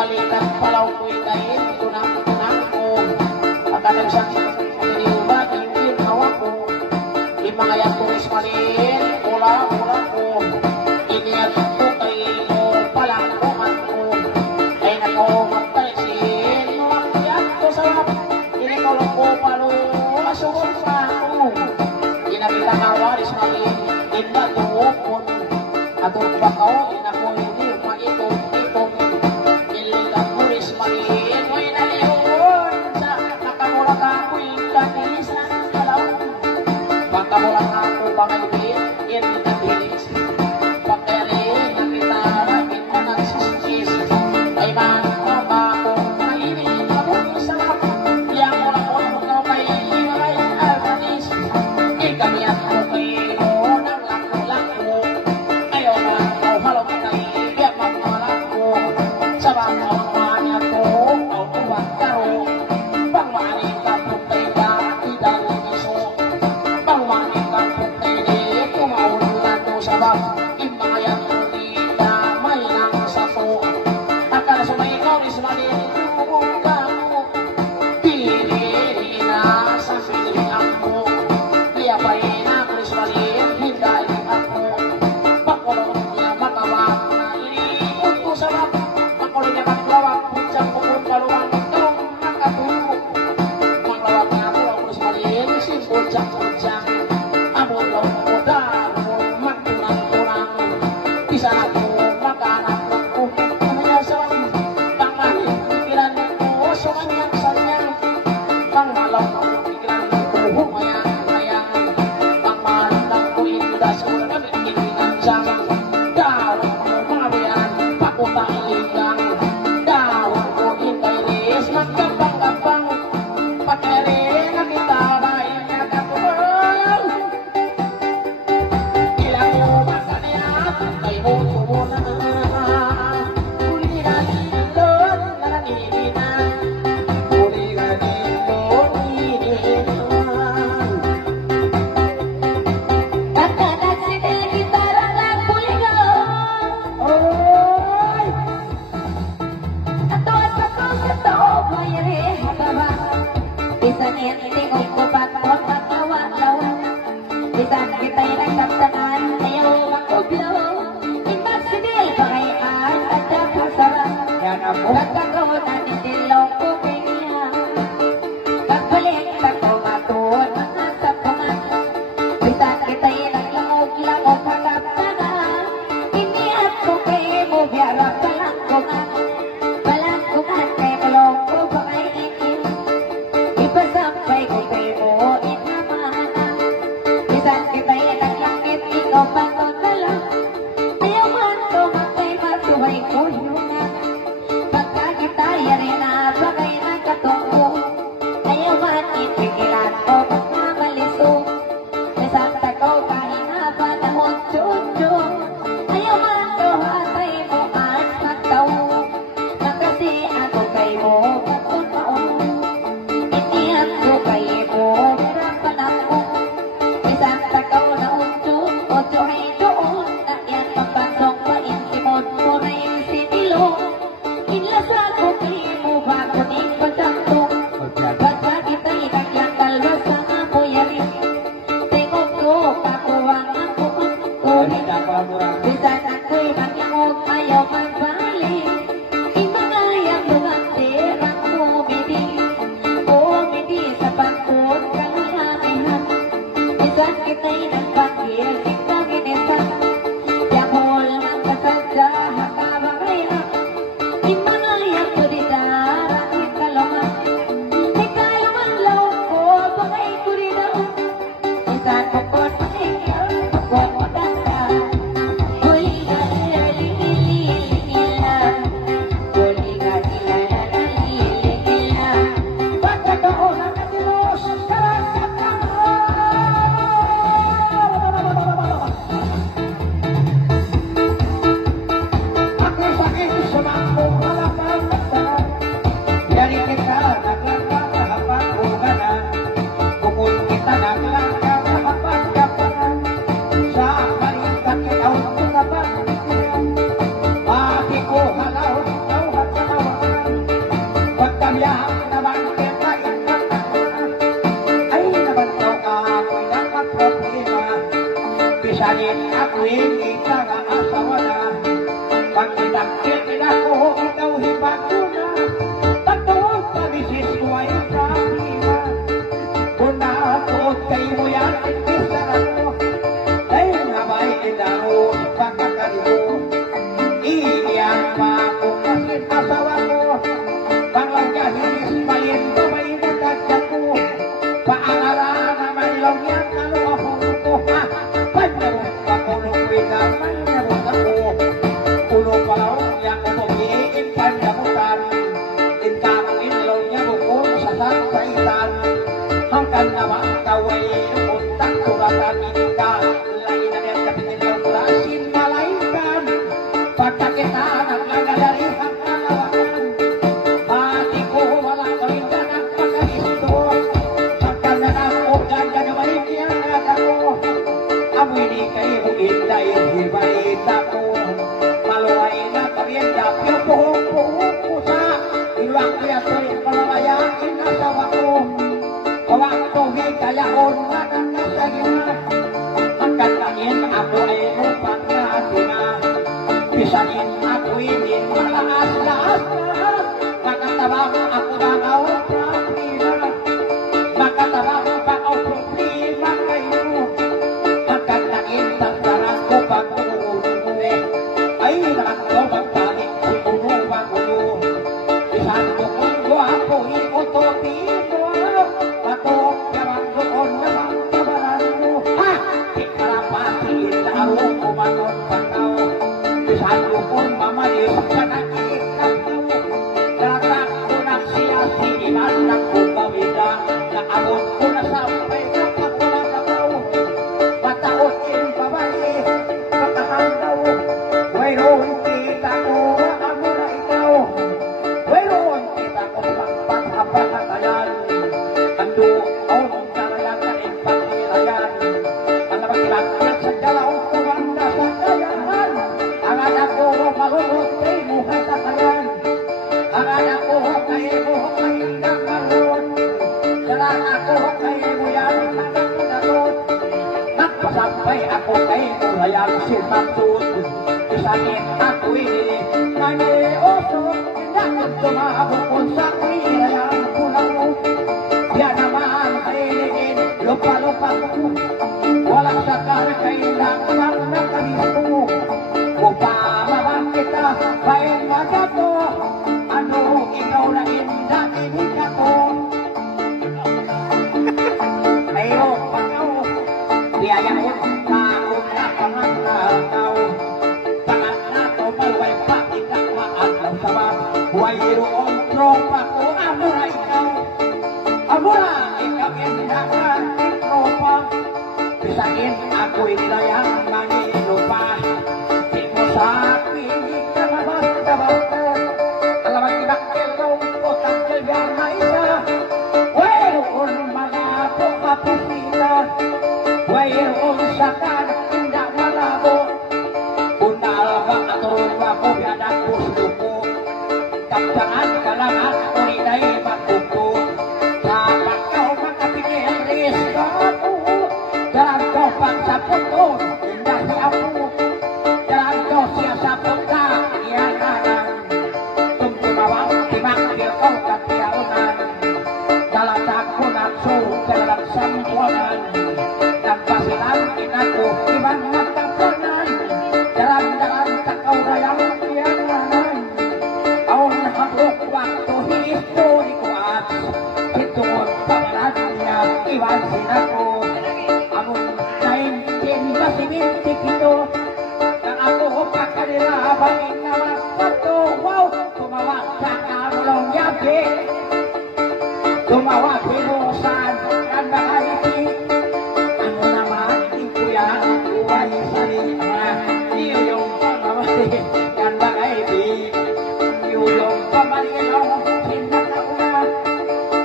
Kalau isang pagdiubat ng ginawa ko. Di mga yan tulis malin, ula-ula ko. Iniyat ko kay mo palang kuman ko. Ay nakamatalisin, mamakiyat ko sa inikulong ko palo, asukong sa ako. Inabita kawaris malin, inda tuupon. Atong bakaw, inakoy hindi maitong-itong. Ililang tulis malin, may naliyon sa nakamulak ako yung kanis ng kalaw. Pagkamulak ako bangay in the village. Pagkali na kita rakin mo nagsisikis. Ay mama ko kainin ako isa. Yang wala ko ang mga may iwalay almanis. Ikamiyak ko kayo ng lako-lako. Ayaw na ako halong kayo biyak magmalako. Sa mga manya ko au tuwag karo. Pangmanin ka po kayo ba idang iso. Pangmanin ka po kayo di kumaulan to sa bang. Imayang hindi na may nang sapo. Akala sa may ikaw is malin yung kamo. Pili na sa pilihan mo. Kaya pa rin ako is malin hinday ako. Pakulong niya matawag na ilikot ko sa bang. Pakulong niya maglawag putsang kukong kaluwang itong nakatulo. Maglawag niya ako ako is malin simputsang-putsang. Amon lang ko darong magtunang-tunang. Isa na ko makanap ng kupit kanya sa pangalit pikiran ko sa kanyang-sanyang. Pangmalaw na ko pikiran ko humayang-hayang. Pangmalang lang ko indas ko na bikinan siyang. Dawang ko mabiyan pakutang-igang. Dawang ko intayris magkapang-kapang. Pagkari na kita bahay nakatulong. Ilang mo masaniyak ay buto mo na. Huli na nilon na nanininan. Huli na nilon nininan. Pagkanagsipil gitara ng puligaw. Oy! Ato at ako sa toob may rehaba. Bisan tingog ko patong matawa-tawa. Bisan kita'y nagkaptanan ayaw makublaw. Imagsibil pangayaan at kapasara. Yan ako. Nagkakaroon na nitilaw ko kanya. Pagbalik na ko matuon mga sapungan. Bisan kita'y naglamog-lamog kakaptanan. Iniat ko kay mo biyarap balangkungan. Balangkungan kay mulong ko bakay ikin. Ipasampay ko kay mo inamahanan. Bisan kita'y naglangit ikaw pagkakala. Ayaw man ko makay masuhay ko yungan. Pagka kita'y rin na bagay na katungko. Ayaw man ipigilan ko mga maliso. Bisan takaw kahinaba na hon-chun-chun. Ayaw man ko hatay mo at magtaw. Nakasi ako kay mo patun-taon. Iniyak ko kay mo hirapan ako. Bisan takaw na hon-chun, otso ay doon. Na yan pagpasok pa intimod mo na yung sinilong. Inlasa ko kay mo bago ni pagdakto. Basta kita'y naglangkal sa mga buyarin. Tingog ko kakuwang ako ko. Bisan ako'y maglamog ayaw magbalik. Imangayang lugantirang umidi sa pagkod kalamihan. Bisan kita'y nagpakil kita ginisan. Yakol ng kasadya hakabangayang. Imangayang puritan ini tangan asawana pagkitangkit ako ikaw hibakuna tatuwag panisis ko ay kapima kung naakot kay mo yan isa ako ay nabay inaro pagkakalimo iyan pa kung kasin asawa ko panglagyahinis bayin babay na kagyan ko paangara naman lang yan ano ako ko ha pagkaroon pakulong ko naman naroon ako ulo palaw niya kumogiin pandamutan intanong inlaw niya bukod sa sansaitan hanggang naman kaway untak suratan ka lagi na yan kapitin ng kurasin malaikan pagkakita naglagadari ang kalawakan pati ko wala ko rin ka nagpagalisto pagka nanakot yan gagawin niya ako amoy di kayo inday hibalita ko maluway na parienda piyo sa iwang kaya tuloy palalayain asawa ko kawang tuhi kalaon na nagkasagina pagkatangin ako ay upang natina pisanin ako hindi malakas-lakas na makatabang ako na naupapila makatabang pa ako problema kayo pagkatangin tantaran ko pag-uuli ay nakakaw magpalit ulo-ulo ulo isang bukong guwapo ipotopino patok karang doon naman kabaran mo ha ikarapati na arong kumanon pataw isang bukong mamalis ka nakikap mo datak ko na siya sinihan ng kumawida na abot ko na sampay kapag wala kataw mataot in pabali makahandaw mayroon kita ko ako na ikaw mayroon kita ko pagpapahatayan ando ang karalakan ang pagkirayan ang magkirakyat sa galaw kumanda sa kayahan ang anak ko malulot kay muhay takayan ang anak ko kay muhay nakaroon dalang ako kay muyan nakakunarot nagpasampay ako kay mulayan sinatut isangin ako nangyayosok nakag tumabukon sa kirayan pulang yan naman kailingin lupa-lupa ko walang sakar kay lakang nakalisto upamaman kita kay magato ano ikaw na indain ka ko ayo pakaw biyayaon ka kung napangangakaw tangan nato palway pakitak maadlaw sabab wayroon tropa ko amura ikaw amura ikaw indakan tropa pisahin ako'y nilayang manginupa di mo sa akin ikabas-kabas alamang kinakil kong utang kaya na isa wayroon malabo kapusila wayroon sa kanak hindi malabo punal ba atong ako biyanak gusto ko tapsangan ka lang at ulinay magkuko sa pagkaw makapigil risko ako dalam kau pagsapot ko hindi si ako dalam kau siya sapot ka iyan anan kung tumawang timakil ko katiyaunan dalam tako ng dalam sampuanan ng pasilang inako ibang magkapanan dalam kakaurayang iyan anan aon hablok waktu historiko at hitungod pawalan niya iwan sinako among 1927 na ako pakanila bangin na magpato wow tumawag sa kamulong yabi tumawag pinusan kan bakaiti ano naman di ko yan uway sa lima niyo yung pamawali kan bakaiti niyo yung pamalilong sinakauna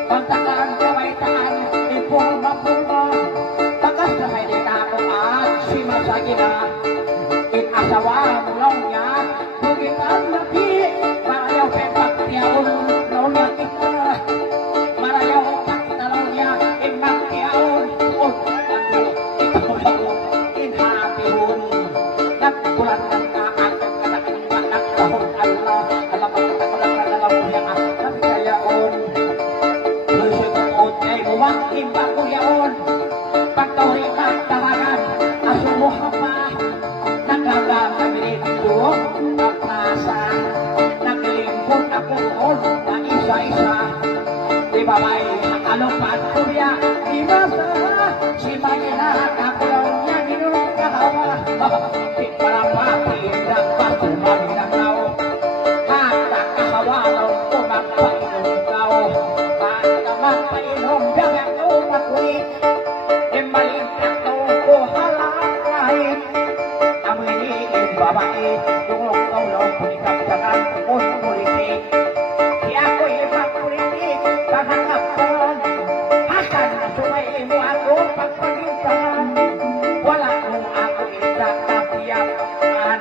pagtakaan kawaitaan ipurma-purma takas na may dinamo at simasagina in asawa mulong niya bugitan nabi marayaw pepak niyaon noon na kita marayaw Bawang timbang kuyaon pagkauriman tawagan asumo hapa nagagagamirin ito pagkasa naglingkod ako noon na isa-isa di babay nakalupan kuya di basa si Manila kakulong niya ginulong kahawa di parapatin ng patumang nakaw hata kahawalaw kumagpainom daw hata magpainom dagang umakwit imalintak daw ko halang lahit aminiin babae yung kaulaw punikapsakan kung politik di ako'y magpolitik kahangapon hasan na sumay mo ako pagpagintan wala kong ako itatapiyapaan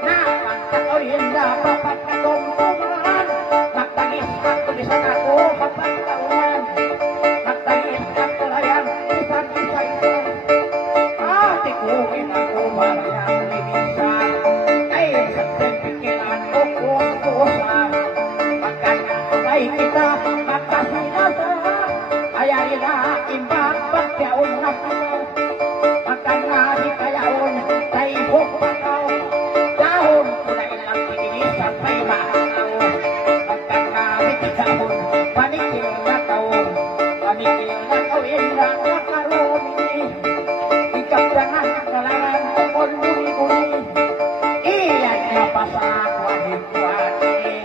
na pagkatorin na papagkatungtungan magtagis at tulisan ako kapagtaunan magtagis at tulayan isang isa ito ate ko ako marayang linisan ay sa tempikilan o kusa magkakakay kita magkasinasa ayarin na imbang pagkaon na pagaw magkangari kayaon sa ibok pagaw dahon kulay lang tinilisan may maakaw magkangari kayaon panikil na taon panikil na kawin na makaroni ikapdangan kalaran tukol muli-muli iyan mapasak wajib-wajib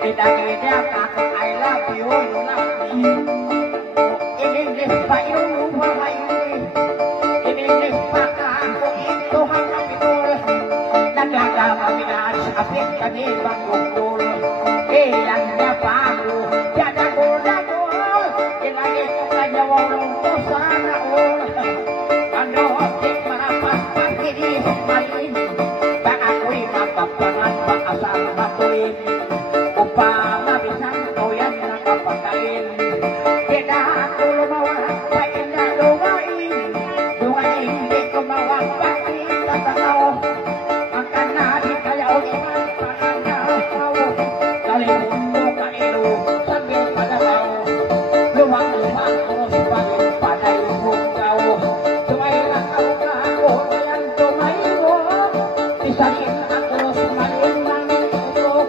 pinagidya kako I love you in English pa yung buhay in English pa ka ako ito hanggang pitol nagkakamaminaan sa apit kanibang gugol ilang na pago dadagol-dagol ilagay ko kanyawalong ko sana all ano di marapas pakinis malin baka ako'y mapapangan makasal matuin upang mabisan ko yan nakapagkain kaya ako lumawa pain na dungain hindi ko mawagpakin sa tanaw ang kanadi kaya uliman pananaw kalimut mo kailo sabil padalaw lumang-lumang ko subalit panay bukaw sumayang ako kayan tumayo isahin ako sumalin ng utok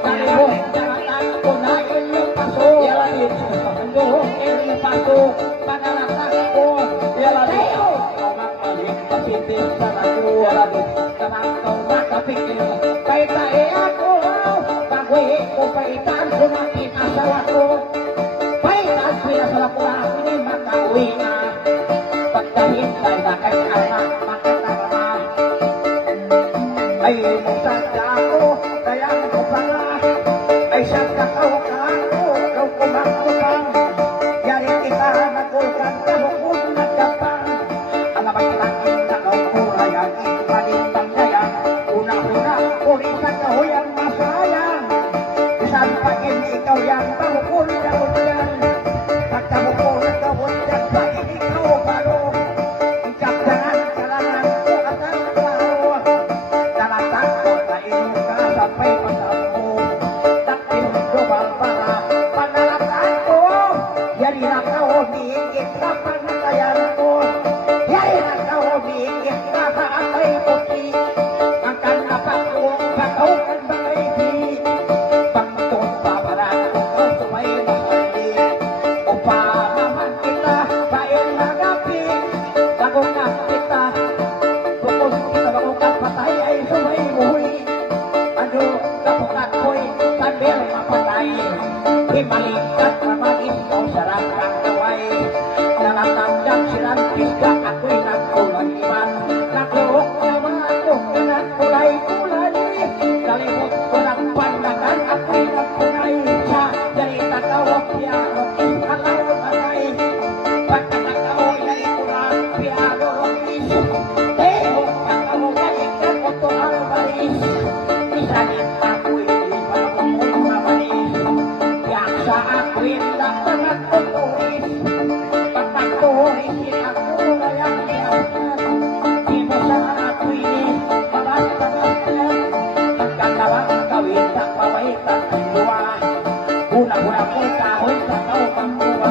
kalimut jangan ako na ilipasok doon ilipasok panalatak ko tayo magmalik pasitin sa naku tanang kong nakapikil kay tae ako bagoy ko paitan sumakit asawa ko paitan pinasala ko ako ni makauwi na pagkahintay na kay anak makatarama ay musada ako kaya ko pala ay siyang kakawakahan ko daw kumakupang yari kita nagulkan kahukun nagkapang alamay langit na kaupurayan ibalintang gayang una-una ulit sa kahuyang masayang isan pa ikaw yang kahukun kahulyan pagkahukun kahulyan pa ikaw balo ikapdangan kalangan ko akan klaro nalatak ko na inuka sampai pasamu dobal para panalakan ko yari na kau diingit na panatayan ko yari na kau diingit na paatay puti makan apa ko pakaukan baiti pangtong paparan ko sumay mahali upamaman kita bayan nagapi dagungan kita bukod kita bagukat patay ay sumay buhi ano kapukat ko'y sambil mapatay himalikat mamagis ko sarap ang kaway nalatandang silang pisga ako'y nagkulay iman naklurok na mga kukanan kulay-kulay kalimot ko ng pandagan ako'y nagpunay sa jarita kawak piano alaw matay pagkakaway na ikurang piano rokis tehok kakawag na ikan oto albaris isanin ako'y sa ako'y datangat o tuwis pagpatuloy ako ngayon niyasan di mo sa ako'y mabatangat yan pagkakawang gawin sa pamaitan ng luwa una-una ko kahoy sa kaupang luwa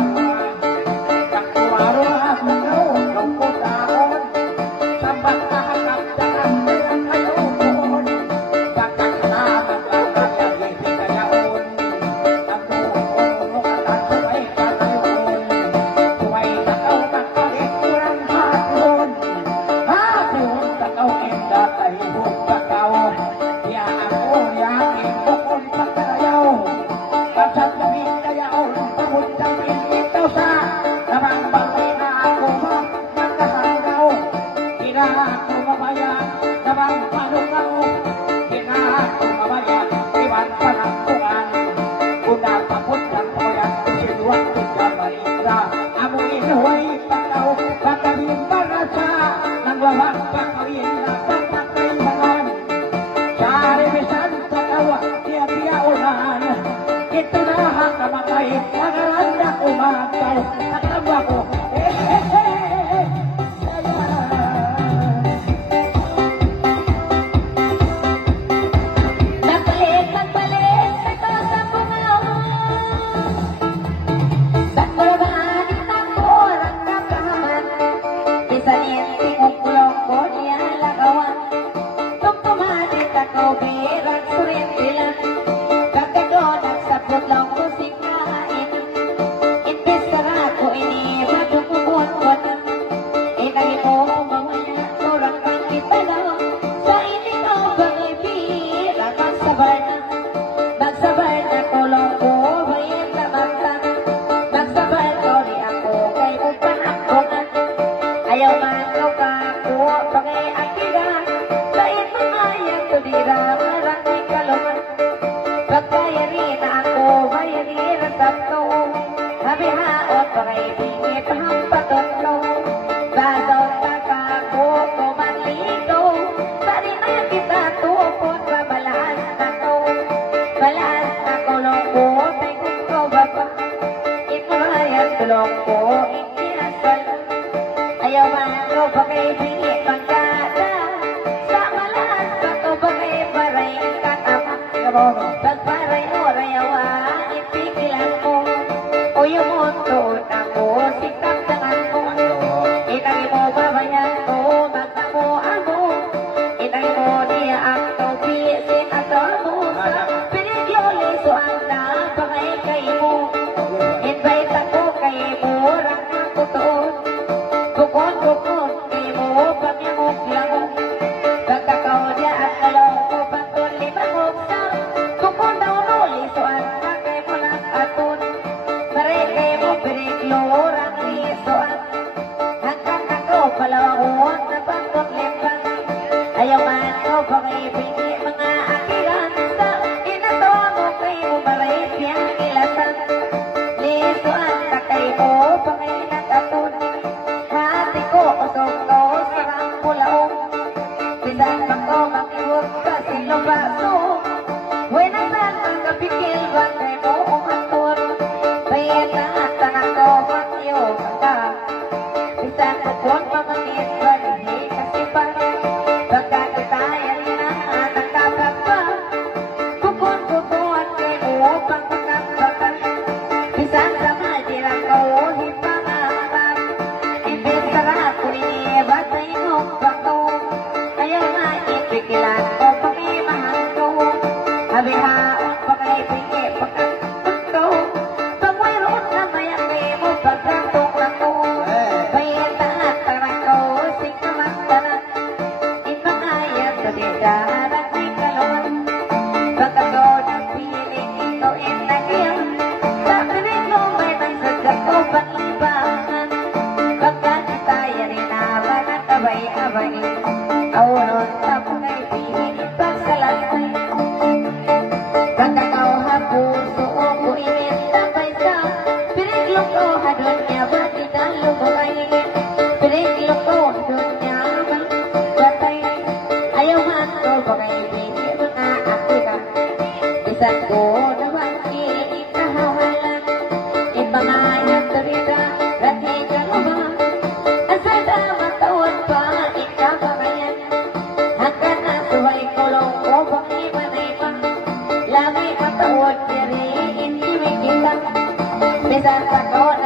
Itu dah kamatay, nagaranda ko matay, nakabwa ko. Bisa